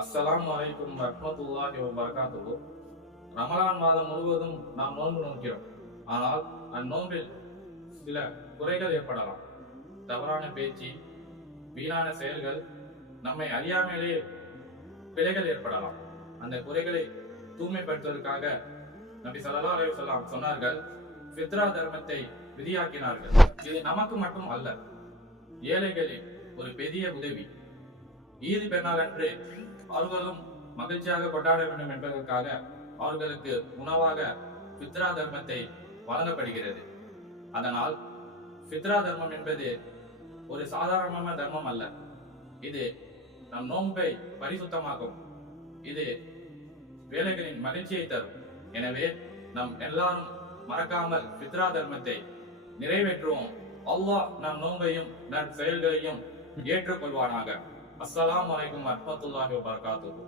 அஸ்ஸலாமு அலைக்கும் வரஹ்மத்துல்லாஹி வபரகாத்துஹு. ரமலான் மாதம் முழுவதும் நாம் நோன்பு நோக்கிறோம். ஆனால் அந்நோன்பில் சில குறைகள் ஏற்படலாம். தவறான பேச்சு, வீணான செயல்கள், நம்மை அறியாமலேயே பிழைகள் ஏற்படலாம். அந்த குறைகளை தூய்மைப்படுத்துவதற்காக நபி ஸல்லல்லாஹு அலைஹி வஸல்லம் சொன்னார்கள், ஃபித்ரா தர்மத்தை விதியாக்கினார்கள். இது நமக்கு மட்டும் அல்ல, ஏழைகளின் ஒரு பெரிய உதவி. ஈது பெருநாள் அன்று அவர்களும் மகிழ்ச்சியாக கொண்டாட வேண்டும் என்பதற்காக அவர்களுக்கு உணவாக ஃபித்ரா தர்மத்தை வழங்கப்படுகிறது. அதனால் ஃபித்ரா தர்மம் என்பது ஒரு சாதாரணமான தர்மம் அல்ல. இது நம் நோன்பை பரிசுத்தமாக்கும். இது வேலைகளின் மகிழ்ச்சியை தரும். எனவே நம் எல்லாரும் மறக்காமல் ஃபித்ரா தர்மத்தை நிறைவேற்றுவோம். அல்லாஹ் நம் நோன்பையும் நம் செயல்களையும் ஏற்றுக்கொள்வானாக. அஸ்ஸலாமு அலைக்கும் வரஹ்மத்துல்லாஹி வபரகாத்துஹு.